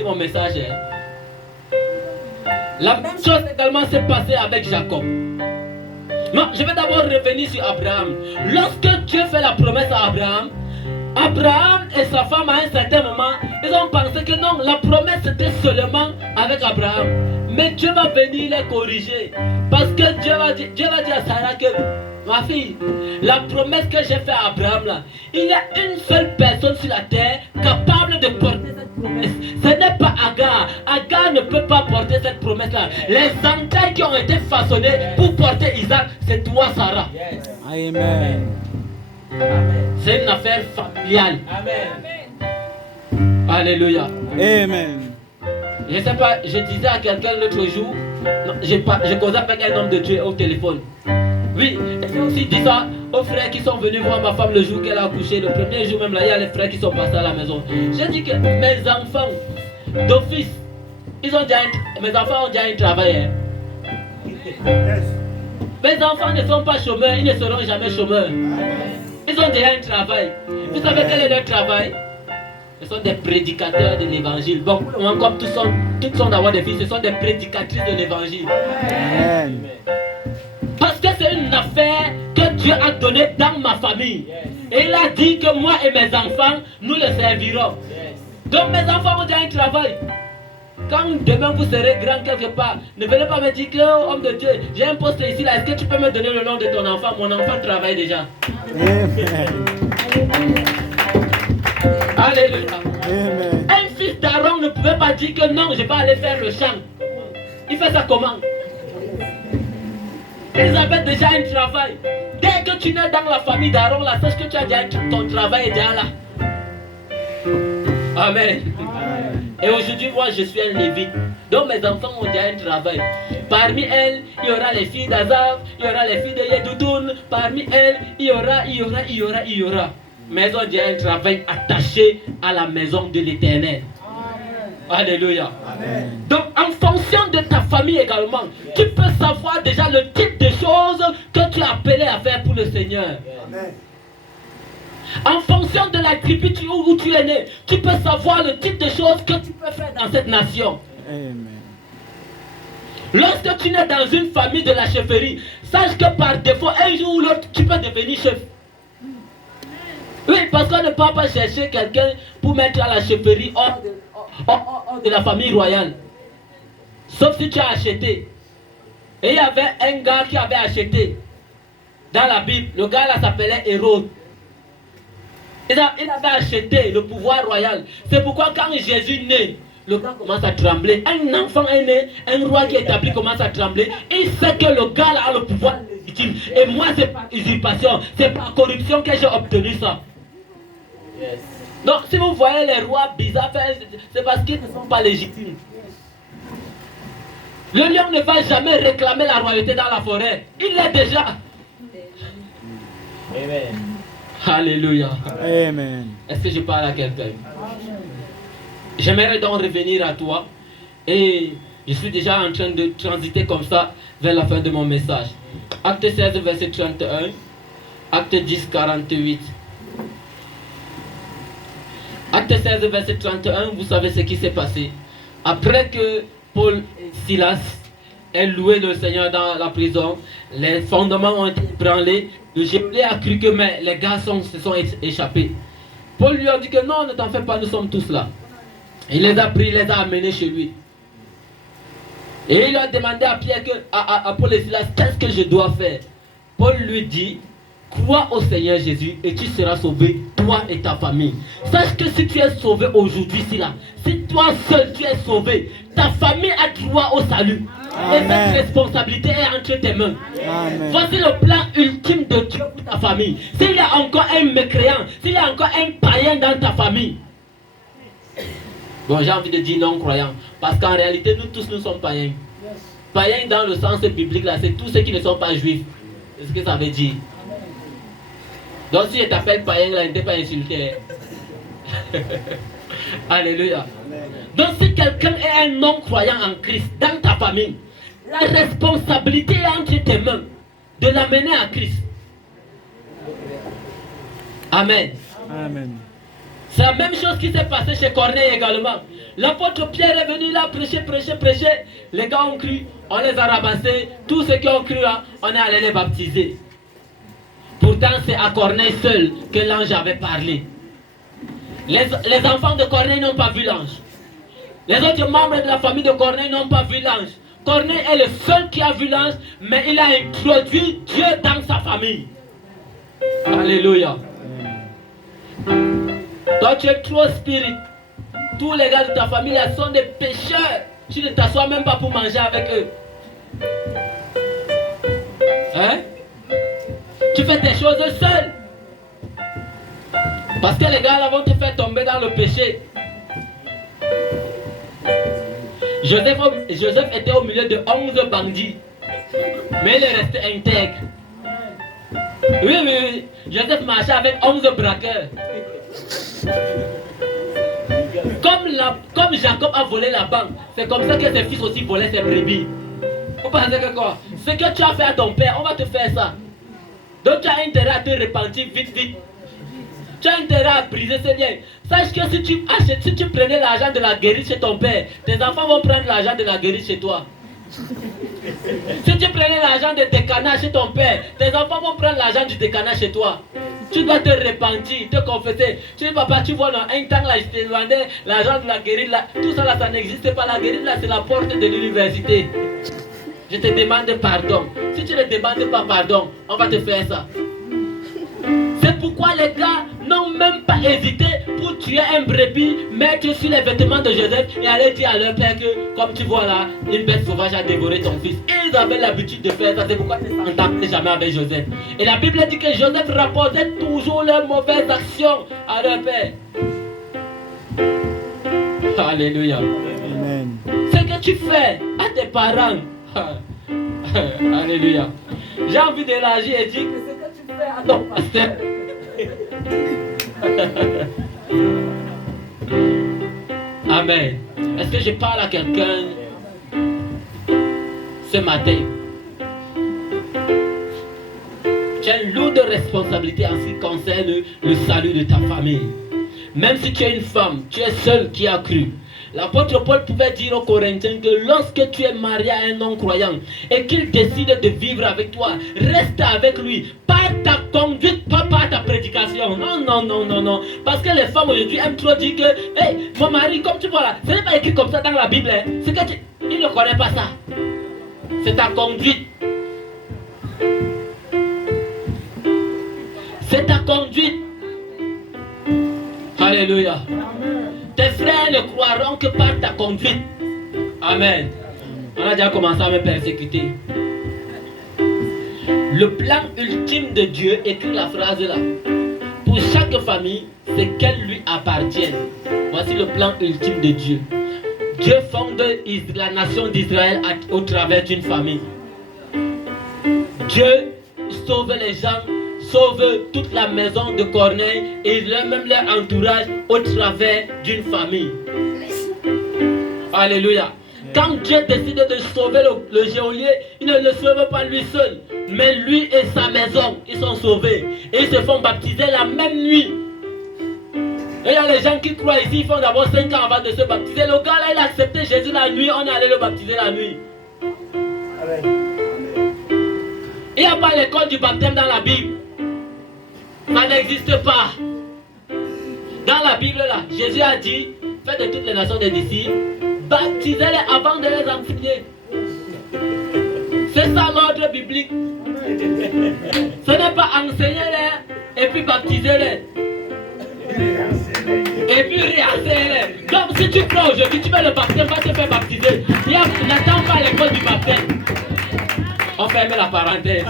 aussi mon message. La même chose également s'est passée avec Jacob. Non, je vais d'abord revenir sur Abraham. Lorsque Dieu fait la promesse à Abraham, Abraham et sa femme à un certain moment, ils ont pensé que non, la promesse était seulement avec Abraham. Mais Dieu va venir les corriger. Parce que Dieu va dire à Sarah que, ma fille, la promesse que j'ai faite à Abraham là, il y a une seule personne sur la terre capable de porter cette promesse. Ce n'est pas Agar. Agar ne peut pas porter cette promesse là. Les entailles qui ont été façonnées pour porter Isaac, c'est toi Sarah. Yes. Amen. C'est une affaire familiale. Amen. Alléluia. Amen. Je ne sais pas, je disais à quelqu'un l'autre jour, je causais avec un homme de Dieu au téléphone. Oui, j'ai aussi dit ça aux frères qui sont venus voir ma femme le jour qu'elle a accouché. Le premier jour même là, il y a les frères qui sont passés à la maison. J'ai dit que mes enfants d'office, mes enfants ont déjà un travail. Yes. Mes enfants ne sont pas chômeurs, ils ne seront jamais chômeurs. Ils ont déjà un travail. Vous savez quel est leur travail? Ce sont des prédicateurs de l'évangile. Bon, pour le moment, comme toutes sont d'avoir des filles, ce sont des prédicatrices de l'évangile. Amen. Parce que c'est une affaire que Dieu a donnée dans ma famille. Et il a dit que moi et mes enfants, nous le servirons. Donc mes enfants ont déjà un travail. Quand demain vous serez grand quelque part, ne venez pas me dire que, oh, homme de Dieu, j'ai un poste ici là, est-ce que tu peux me donner le nom de ton enfant? Mon enfant travaille déjà. Amen. Alléluia. Amen. Un fils d'Aaron ne pouvait pas dire que non, je vais aller faire le champ. Il fait ça comment? Ils avaient déjà un travail. Dès que tu nais dans la famille d'Aaron, là, sache que tu as déjà ton travail est déjà là. Amen. Et aujourd'hui, moi, je suis un lévite. Donc mes enfants ont déjà un travail. Parmi elles, il y aura les filles d'Azaf, il y aura les filles de Yedoudoun. Parmi elles, il y aura. Mais elles ont déjà un travail attaché à la maison de l'Éternel. Alléluia. Amen. Donc en fonction de ta famille également, tu peux savoir déjà le type de choses que tu es appelé à faire pour le Seigneur. Amen. En fonction de la tribu où tu es né, tu peux savoir le type de choses que tu peux faire dans cette nation. Amen. Lorsque tu nais dans une famille de la chefferie, sache que par défaut, un jour ou l'autre, tu peux devenir chef. Oui, parce qu'on ne peut pas chercher quelqu'un pour mettre à la chefferie hors de la famille royale. Sauf si tu as acheté. Et il y avait un gars qui avait acheté dans la Bible. Le gars là s'appelait Hérode. Il avait acheté le pouvoir royal. C'est pourquoi quand Jésus naît, le gars commence à trembler. Un enfant est né, un roi qui est établi commence à trembler. Il sait que le gars là a le pouvoir légitime. Et moi, c'est pas usurpation, c'est pas corruption que j'ai obtenu ça. Yes. Donc, si vous voyez les rois bizarres, c'est parce qu'ils ne sont pas légitimes. Le lion ne va jamais réclamer la royauté dans la forêt. Il l'est déjà. Amen. Alléluia. Amen. Est-ce que je parle à quelqu'un? J'aimerais donc revenir à toi. Et je suis déjà en train de transiter comme ça vers la fin de mon message. Acte 16, verset 31. Acte 10, 48. Acte 16, verset 31, vous savez ce qui s'est passé. Après que Paul et Silas aient loué le Seigneur dans la prison, les fondements ont été ébranlés. Le geôlier a cru que les garçons se sont échappés. Paul lui a dit que non, ne t'en fais pas, nous sommes tous là. Il les a pris, il les a amenés chez lui. Et il a demandé à Pierre, à Paul et Silas, qu'est-ce que je dois faire? Paul lui dit, crois au Seigneur Jésus et tu seras sauvé, toi et ta famille. Sache que si tu es sauvé aujourd'hui, si toi seul tu es sauvé, ta famille a droit au salut. Amen. Et cette responsabilité est entre tes mains. Amen. Voici le plan ultime de Dieu pour ta famille. S'il y a encore un mécréant, s'il y a encore un païen dans ta famille, bon, j'ai envie de dire non-croyant, parce qu'en réalité, nous tous, nous sommes païens. Païens dans le sens biblique, là, c'est tous ceux qui ne sont pas juifs. C'est ce que ça veut dire. Donc si je t'appelle païen, là, ne t'es pas insulté. Alléluia. Donc si quelqu'un est un non-croyant en Christ dans ta famille, la responsabilité est entre tes mains de l'amener à Christ. Amen. Amen. C'est la même chose qui s'est passée chez Corneille également. L'apôtre Pierre est venu là prêcher. Les gars ont cru, on les a ramassés. Tous ceux qui ont cru, on est allé les baptiser. Pourtant, c'est à Corneille seul que l'ange avait parlé. Les enfants de Corneille n'ont pas vu l'ange. Les autres membres de la famille de Corneille n'ont pas vu l'ange. Corneille est le seul qui a vu l'ange, mais il a introduit Dieu dans sa famille. Alléluia. Toi, tu es trop spirit. Tous les gars de ta famille là sont des pécheurs. Tu ne t'assois même pas pour manger avec eux. Hein? Tu fais tes choses seul. Parce que les gars là vont te faire tomber dans le péché. Joseph était au milieu de 11 bandits. Mais il est resté intègre. Oui. Joseph marchait avec 11 braqueurs. Comme Jacob a volé la banque, c'est comme ça que ses fils aussi volaient ses brebis. Vous pensez que quoi? Ce que tu as fait à ton père, on va te faire ça. Donc tu as intérêt à te repentir vite. Tu as intérêt à briser ces liens. Sache que si tu prenais l'argent de la guérite chez ton père, tes enfants vont prendre l'argent de la guérite chez toi. Si tu prenais l'argent de décannage chez ton père, tes enfants vont prendre l'argent du décannage chez toi. Tu dois te repentir, te confesser. Tu dis papa, tu vois, un temps là, je te demandais l'argent de la guérite là. Tout ça là, ça n'existe pas. La guérite là, c'est la porte de l'université. Je te demande pardon. Si tu ne demandes pas pardon, on va te faire ça. C'est pourquoi les gars n'ont même pas hésité pour tuer un brebis, mettre sur les vêtements de Joseph et aller dire à leur père que, comme tu vois là, une bête sauvage a dévoré ton fils. Et ils avaient l'habitude de faire ça. C'est pourquoi ils ne s'entendaient jamais avec Joseph. Et la Bible dit que Joseph rapportait toujours leurs mauvaises actions à leur père. Alléluia. Amen. Ce que tu fais à tes parents. Alléluia. J'ai envie d'élargir et dire que ce que tu fais à ton pasteur. Amen. Est-ce que je parle à quelqu'un ce matin? Tu as une lourde responsabilité en ce qui concerne le salut de ta famille. Même si tu es une femme, tu es seule qui a cru. L'apôtre Paul pouvait dire aux Corinthiens que lorsque tu es marié à un non-croyant et qu'il décide de vivre avec toi, reste avec lui. Pas ta conduite, pas par ta prédication. Non. Parce que les femmes aujourd'hui aiment trop dire que hey, mon mari, comme tu vois là, ce n'est pas écrit comme ça dans la Bible. Hein. C'est que il ne connaît pas ça. C'est ta conduite. C'est ta conduite. Alléluia. Tes frères ne croiront que par ta conduite. Amen. On a déjà commencé à me persécuter. Le plan ultime de Dieu, écrit la phrase là. Pour chaque famille, c'est qu'elle lui appartienne. Voici le plan ultime de Dieu. Dieu fonde la nation d'Israël au travers d'une famille. Dieu sauve les gens, sauve toute la maison de Corneille et même leur entourage au travers d'une famille. Alléluia. Quand Dieu décide de sauver le geôlier, il ne le sauve pas lui seul, mais lui et sa maison, ils sont sauvés. Et ils se font baptiser la même nuit. Et il y a les gens qui croient ici, ils font d'abord 5 ans avant de se baptiser. Le gars là, il a accepté Jésus la nuit, on est allé le baptiser la nuit. Amen. Il n'y a pas l'école du baptême dans la Bible. Ça n'existe pas. Dans la Bible là, Jésus a dit, faites de toutes les nations des disciples, baptisez-les avant de les enseigner. C'est ça l'ordre biblique. Ce n'est pas enseigner-les et puis baptiser-les. Et puis réenseigner-les. Donc si tu crois aujourd'hui, tu fais le baptême, va te faire baptiser. N'attends pas l'école du baptême. On ferme la parenthèse.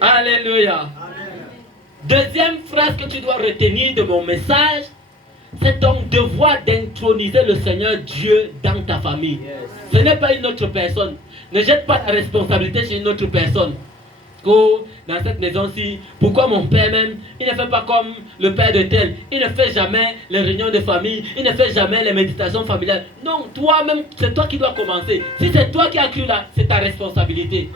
Alléluia. Deuxième phrase que tu dois retenir de mon message, c'est ton devoir d'introniser le Seigneur Dieu dans ta famille. Ce n'est pas une autre personne. Ne jette pas ta responsabilité sur une autre personne. Oh, dans cette maison-ci, pourquoi mon père même, il ne fait pas comme le père de tel. Il ne fait jamais les réunions de famille. Il ne fait jamais les méditations familiales. Non, toi-même, c'est toi qui dois commencer. Si c'est toi qui as cru là, c'est ta responsabilité.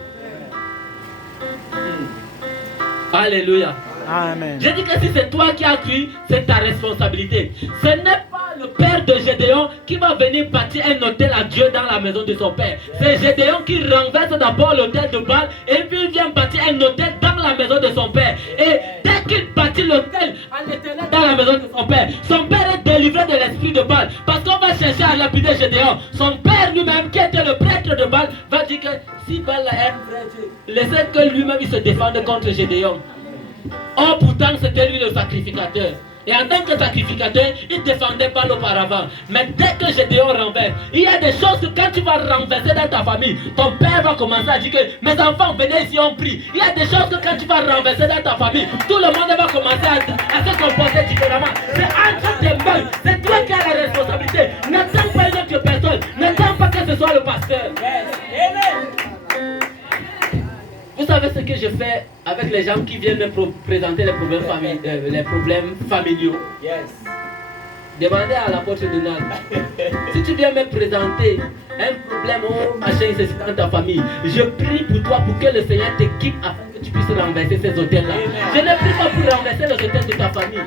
Alléluia. Amen. Je dis que si c'est toi qui as cru, c'est ta responsabilité. Ce n'est pas le père de Gédéon qui va venir bâtir un hôtel à Dieu dans la maison de son père. C'est Gédéon qui renverse d'abord l'hôtel de Baal et puis il vient bâtir un hôtel dans la maison de son père. Et dès qu'il bâtit l'hôtel à l'Éternel dans la maison de son père est délivré de l'esprit de Baal. Parce qu'on va chercher à lapider Gédéon. Son père lui-même, qui était le prêtre de Baal, va dire que si Baal est un vrai Dieu, laissez que lui-même il se défende contre Gédéon. Or pourtant c'était lui le sacrificateur. Et en tant que sacrificateur, il ne défendait pas auparavant. Mais dès que Gédéon renverse, il y a des choses que quand tu vas renverser dans ta famille, ton père va commencer à dire que mes enfants, venez ici, on prie. Il y a des choses que quand tu vas renverser dans ta famille, tout le monde va commencer à se comporter différemment. C'est entre tes mains, c'est toi qui as la responsabilité. N'attends pas une autre personne, n'attends pas que ce soit le pasteur. Vous savez ce que je fais avec les gens qui viennent me présenter les problèmes familiaux? Yes. Demandez à l'apôtre Donald. Si tu viens me présenter un problème, oh machin, c'est dans ta famille, je prie pour toi pour que le Seigneur t'équipe afin que tu puisses renverser ces hôtels-là. Je ne prie pas pour renverser les hôtels de ta famille.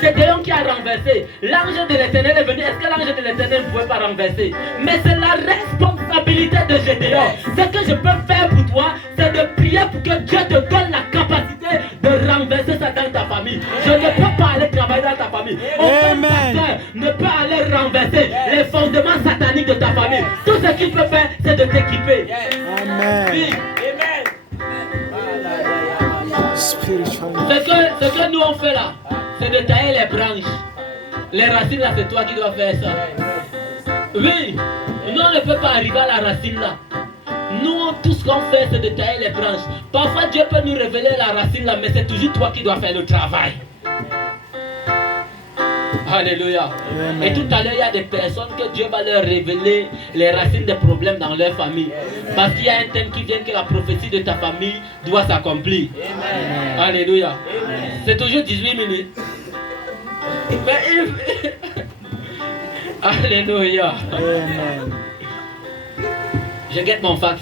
C'est Gédéon qui a renversé. L'ange de l'Éternel est venu. Est-ce que l'ange de l'Éternel ne pouvait pas renverser? Mais c'est la responsabilité de Gédéon. Ce que je peux faire pour toi, c'est de prier pour que Dieu te donne la capacité de renverser ça dans ta famille. Je ne peux pas aller travailler dans ta famille. Aucun pasteur ne peut aller renverser les fondements sataniques de ta famille. Tout ce qu'il peut faire, c'est de t'équiper. Amen. Oui. Spiritual. Ce que nous on fait là, c'est de tailler les branches. Les racines là, c'est toi qui dois faire ça. Oui, nous on ne peut pas arriver à la racine là. Nous, tout ce qu'on fait, c'est de tailler les branches. Parfois, Dieu peut nous révéler la racine là, mais c'est toujours toi qui dois faire le travail. Alléluia. Amen. Et tout à l'heure, il y a des personnes que Dieu va leur révéler les racines des problèmes dans leur famille. Parce qu'il y a un thème qui vient que la prophétie de ta famille doit s'accomplir. Alléluia. C'est toujours 18 minutes. Mais Alléluia. Amen. Je guette mon fax.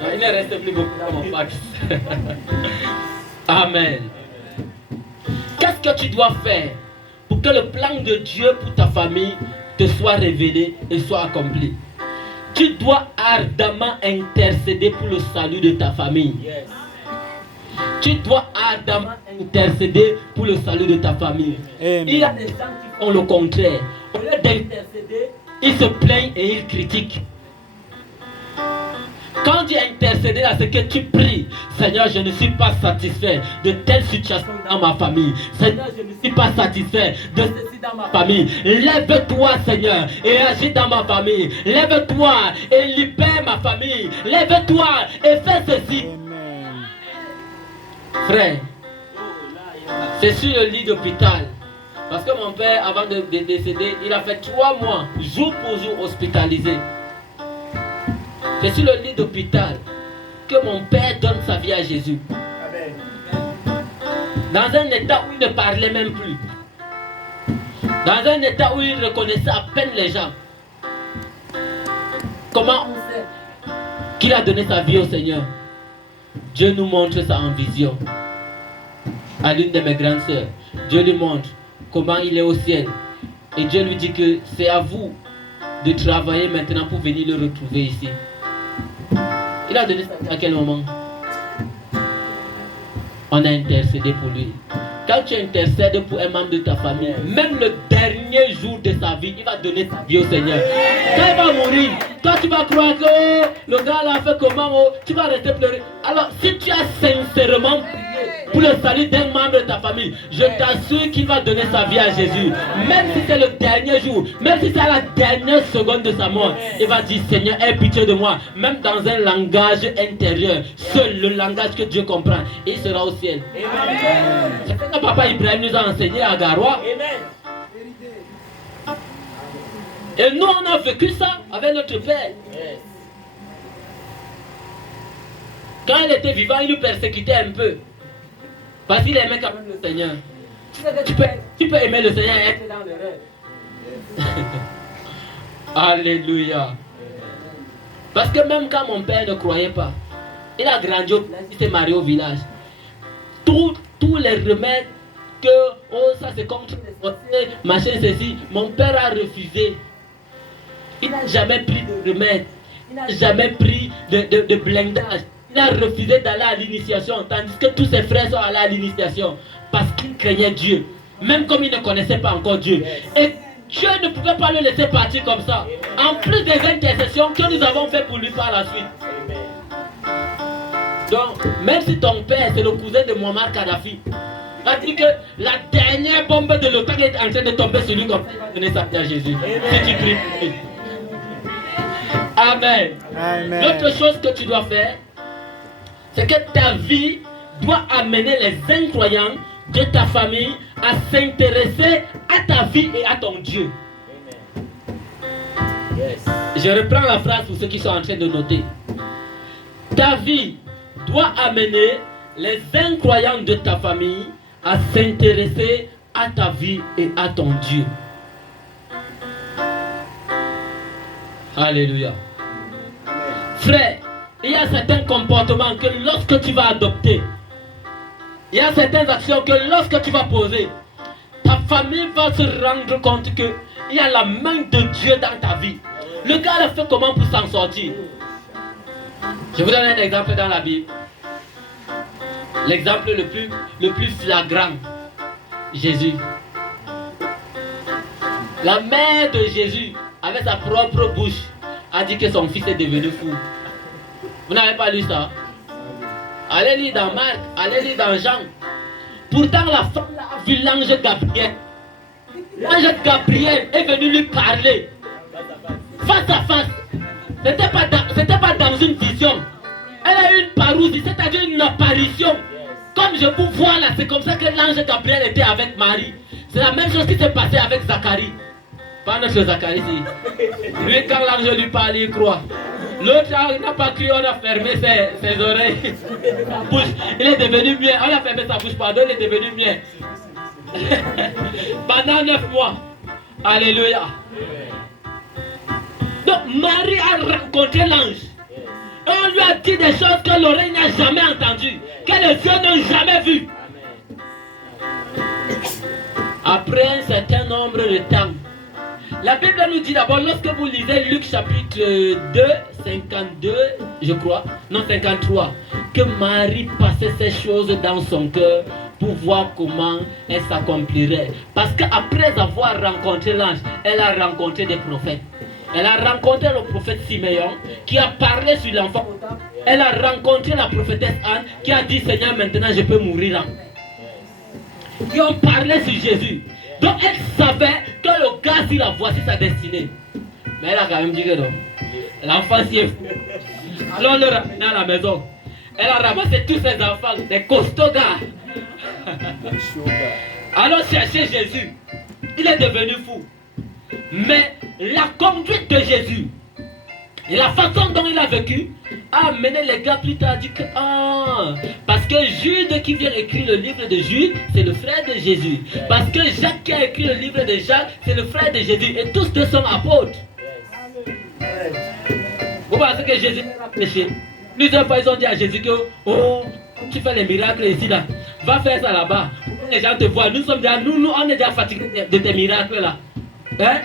Non, il ne reste plus beaucoup dans mon fax. Amen. Qu'est-ce que tu dois faire pour que le plan de Dieu pour ta famille te soit révélé et soit accompli? Tu dois ardemment intercéder pour le salut de ta famille. Yes. Tu dois ardemment intercéder pour le salut de ta famille. Amen. Il y a des gens qui font le contraire. Au lieu d'intercéder, ils se plaignent et ils critiquent. Quand tu intercèdes là, c'est que tu pries. Seigneur, je ne suis pas satisfait de telle situation dans ma famille. Seigneur, je ne suis pas satisfait de ceci dans ma famille. Lève-toi, Seigneur, et agis dans ma famille. Lève-toi et libère ma famille. Lève-toi et fais ceci. Amen. Frère, c'est sur le lit d'hôpital. Parce que mon père, avant de décéder, il a fait 3 mois, jour pour jour, hospitalisé. C'est sur le lit d'hôpital que mon père donne sa vie à Jésus. Amen. Dans un état où il ne parlait même plus. Dans un état où il reconnaissait à peine les gens. Comment on sait qu'il a donné sa vie au Seigneur? Dieu nous montre ça en vision. À l'une de mes grandes sœurs, Dieu lui montre comment il est au ciel. Et Dieu lui dit que c'est à vous de travailler maintenant pour venir le retrouver ici. Il a donné sa vie à quel moment? On a intercédé pour lui. Quand tu intercèdes pour un membre de ta famille, même le dernier jour de sa vie, il va donner sa vie au Seigneur. Quand il va mourir, toi tu vas croire que oh, le gars là a fait comment, oh, tu vas rester pleurer. Alors si tu as sincèrement prié pour le salut d'un membre de ta famille, je t'assure qu'il va donner sa vie à Jésus. Même si c'est le dernier jour, même si c'est à la dernière seconde de sa mort, il va dire Seigneur, aie pitié de moi. Même dans un langage intérieur, seul le langage que Dieu comprend, et il sera au ciel. C'est ce que papa Ibrahim nous a enseigné à Garoua. Et nous on a vécu ça avec notre père. Quand il était vivant, il nous persécutait un peu. Parce qu'il aimait quand même le Seigneur. Tu peux aimer le Seigneur et être dans l'erreur. Alléluia. Parce que même quand mon père ne croyait pas, il a grandi au village, il s'est marié au village. Tous tous les remèdes que, oh, ça c'est contre les sorciers, machin, ceci. Mon père a refusé. Il n'a jamais pris de remède. Il n'a jamais pris de blindage. Il a refusé d'aller à l'initiation, tandis que tous ses frères sont allés à l'initiation parce qu'il craignait Dieu, même comme il ne connaissait pas encore Dieu. Et Dieu ne pouvait pas le laisser partir comme ça. En plus des intercessions que nous avons fait pour lui par la suite. Donc, même si ton père, c'est le cousin de Muammar Kadhafi, il a dit que la dernière bombe de l'OTAN est en train de tomber sur lui comme ça, il va donner sa vie à Jésus. Si tu pries. Amen. Amen. L'autre chose que tu dois faire, c'est que ta vie doit amener les incroyants de ta famille à s'intéresser à ta vie et à ton Dieu. Yes. Je reprends la phrase pour ceux qui sont en train de noter. Ta vie doit amener les incroyants de ta famille à s'intéresser à ta vie et à ton Dieu. Alléluia. Frère, il y a certains comportements que lorsque tu vas adopter, il y a certaines actions que lorsque tu vas poser, ta famille va se rendre compte qu'il y a la main de Dieu dans ta vie. Le gars a fait comment pour s'en sortir? Je vous donne un exemple dans la Bible. L'exemple le plus flagrant, Jésus. La mère de Jésus, avec sa propre bouche, a dit que son fils est devenu fou. Vous n'avez pas lu ça? Allez lire dans Marc, allez lire dans Jean. Pourtant la femme a vu l'ange Gabriel. L'ange Gabriel est venu lui parler. Face à face. C'était pas dans une vision. Elle a eu une parousie, c'est-à-dire une apparition. Comme je vous vois là, c'est comme ça que l'ange Gabriel était avec Marie. C'est la même chose qui s'est passée avec Zacharie. Pas notre Zacharie ici. Lui, quand l'ange lui parle, il croit. L'autre, il n'a pas crié, on a fermé ses oreilles, sa bouche. Il est devenu muet. On a fermé sa bouche, pardon, il est devenu muet. Pendant 9 mois. Alléluia. Donc, Marie a rencontré l'ange. Et on lui a dit des choses que l'oreille n'a jamais entendues, que les yeux n'ont jamais vues. Après un certain nombre de temps, la Bible nous dit d'abord, lorsque vous lisez Luc chapitre 2, 52, je crois, non 53, que Marie passait ces choses dans son cœur pour voir comment elles s'accompliraient. Parce qu'après avoir rencontré l'ange, elle a rencontré des prophètes. Elle a rencontré le prophète Siméon qui a parlé sur l'enfant. Elle a rencontré la prophétesse Anne qui a dit, Seigneur, maintenant je peux mourir. Qui ont parlé sur Jésus. Donc elle savait que le gars, s'il a voici sa destinée. Mais elle a quand même dit que non. L'enfant s'y est fou. Alors on le ramène à la maison. Elle a ramassé tous ses enfants, des costauds gars. Alors chercher Jésus. Il est devenu fou. Mais la conduite de Jésus et la façon dont il a vécu a amené les gars plus tard à dire que parce que Jude qui vient écrire le livre de Jude, c'est le frère de Jésus. Parce que Jacques qui a écrit le livre de Jacques, c'est le frère de Jésus. Et tous deux sont apôtres. Vous pensez que Jésus a péché? Plusieurs fois ils ont dit à Jésus que tu fais les miracles ici là, va faire ça là-bas. Les gens te voient. Nous on est déjà fatigués de tes miracles là. Hein?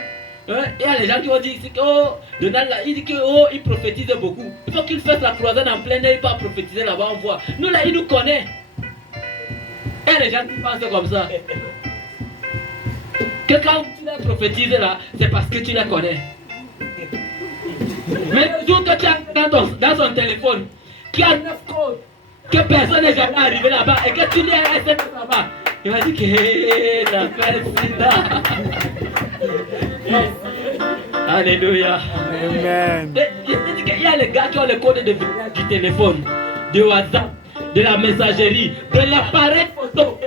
Il y a les gens qui vont dire que Donald là, il dit que il prophétise beaucoup. Il faut qu'il fasse la croisade en plein air, il va prophétiser là-bas, on voit. Nous là, il nous connaît. Et les gens qui pensent comme ça. Que quand tu l'as prophétisé là, c'est parce que tu la connais. Mais le jour que tu as dans son téléphone, qui a 9 codes, que personne n'est jamais arrivé là-bas et que tu lis un SMS là-bas, il va dire que la personne là. Alléluia. Amen. Il y a les gars qui ont le code du téléphone, de WhatsApp, de la messagerie, de l'appareil photo,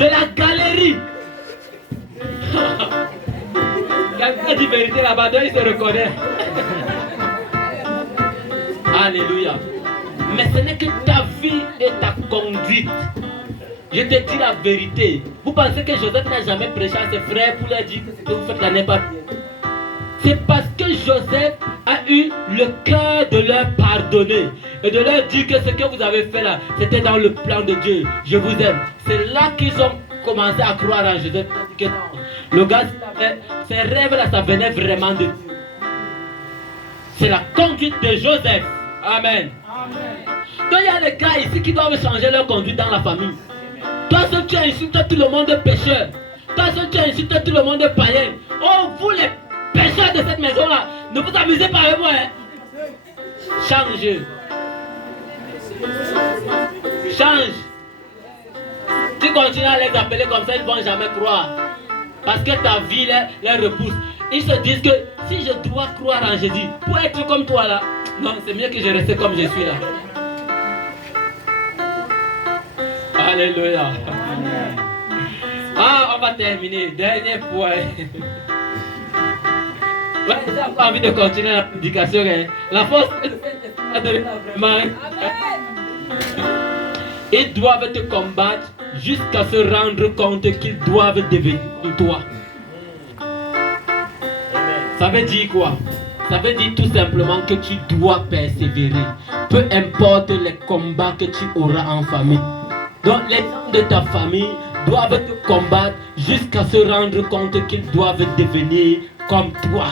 de la galerie. Quelqu'un dit vérité là-bas, il se reconnaît. Alléluia. Mais ce n'est que ta vie et ta conduite. Je te dis la vérité. Vous pensez que Joseph n'a jamais prêché à ses frères pour leur dire que ce que vous faites là n'est pas bien? C'est parce que Joseph a eu le cœur de leur pardon. pardonner et de leur dire que ce que vous avez fait là, c'était dans le plan de Dieu. Je vous aime. C'est là qu'ils ont commencé à croire en Jésus. Que non, le gars, ces rêves-là, ça venait vraiment de Dieu. C'est la conduite de Joseph. Amen. Donc il y a des gars ici qui doivent changer leur conduite dans la famille. Toi seul tu as insulté tout le monde pécheur. Toi seul tu as insulté tout le monde païen. Oh vous les pécheurs de cette maison là, ne vous amusez pas avec moi. Change. Change. Tu continues à les appeler comme ça, ils ne vont jamais croire. Parce que ta vie les repousse. Ils se disent que si je dois croire en Jésus pour être comme toi là, non, c'est mieux que je reste comme je suis là. Alléluia. Ah, on va terminer. Dernier point. Ouais, j'ai encore envie de continuer la prédication. Hein. La force de vraiment. Ils doivent te combattre jusqu'à se rendre compte qu'ils doivent devenir comme toi. Ça veut dire quoi? Ça veut dire tout simplement que tu dois persévérer. Peu importe les combats que tu auras en famille. Donc les gens de ta famille doivent te combattre jusqu'à se rendre compte qu'ils doivent devenir comme toi.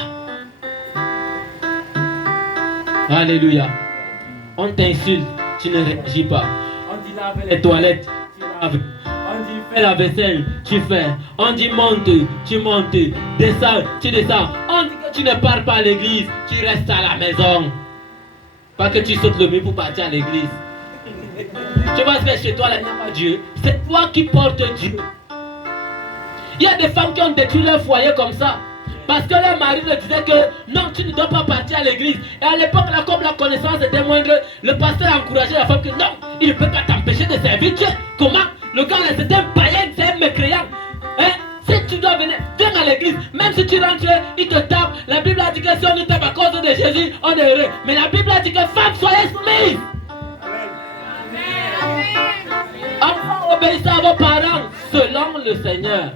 Alléluia. On t'insulte, tu ne réagis pas. On dit lave les toilettes, tu laves. On dit fais la vaisselle, tu fais. On dit monte, tu montes. Descends, tu descends. On dit que tu ne pars pas à l'église, tu restes à la maison. Pas que tu sautes le mur pour partir à l'église. Tu vois que chez toi, là, il n'y a pas Dieu. C'est toi qui portes Dieu. Il y a des femmes qui ont détruit leur foyer comme ça. Parce que leur mari leur disait que non, tu ne dois pas partir à l'église. Et à l'époque, là, comme la connaissance était moindre, le pasteur a encouragé la femme que non, il ne peut pas t'empêcher de servir Dieu. Comment? Le gars, là, c'est un païen, c'est un mécréant. Hein? Si tu dois venir, viens à l'église. Même si tu rentres, il te tape. La Bible a dit que si on nous tape à cause de Jésus, on est heureux. Mais la Bible a dit que femmes, soyez soumises. Enfants, obéissez à vos parents selon le Seigneur.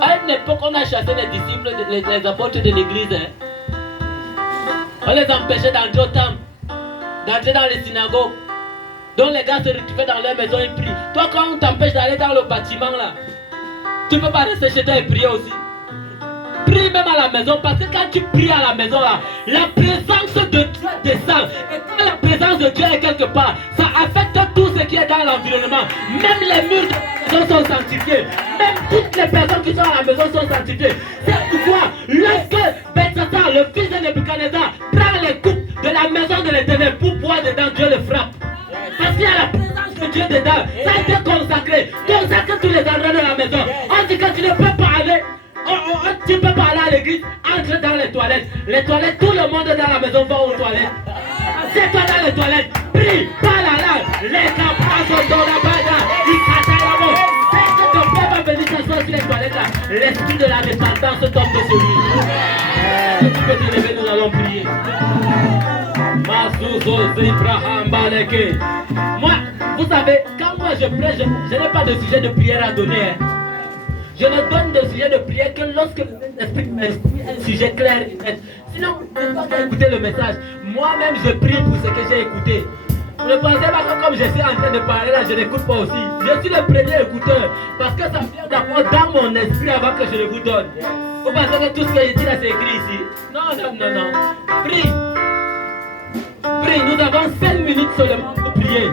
À une époque, on a chassé les disciples, les apôtres de l'église. Hein. On les empêchait d'entrer au temple, d'entrer dans les synagogues. Donc les gars se retrouvaient dans leur maison et prient. Toi, quand on t'empêche d'aller dans le bâtiment là, tu ne peux pas rester chez toi et prier aussi. Prie même à la maison, parce que quand tu pries à la maison là, la présence de Dieu descend. Et quand la présence de Dieu est quelque part, ça affecte tout ce qui est dans l'environnement. Même les murs de la maison sont sanctifiés. Même toutes les personnes qui sont à la maison sont sanctifiées. C'est pourquoi lorsque Belshazzar, le fils de Nebuchadnezzar, prend les coupes de la maison de l'Éternel pour boire dedans, Dieu le frappe. Parce qu'il y a la présence de Dieu dedans. Ça a été consacré. Consacre tous les endroits de la maison. On dit que tu ne peux pas aller. Tu ne peux pas aller à l'église, entre dans les toilettes. Les toilettes, tout le monde dans la maison va aux toilettes. C'est-toi dans les toilettes, prie, parle à l'âge. Les campagnes sont dans la bada, ils cassent la mort. Dès que ton père va venir s'asseoir sur les toilettes là, l'esprit de la repentance tombe sur lui. Si tu peux te lever, nous allons prier. Moi, vous savez, quand moi je prêche, je n'ai pas de sujet de prière à donner. Je ne donne de sujet de prière que lorsque le Saint-Esprit m'instruit un sujet clair et net. Sinon, je dois écouter le message. Moi-même, je prie pour ce que j'ai écouté. Ne pensez pas que comme je suis en train de parler là, je n'écoute pas aussi. Je suis le premier écouteur. Parce que ça vient d'abord dans mon esprit avant que je le vous donne. Vous pensez que tout ce que je dis là, c'est écrit ici? Non, non, non, non. Prie. Prie. Nous avons 5 minutes seulement pour prier.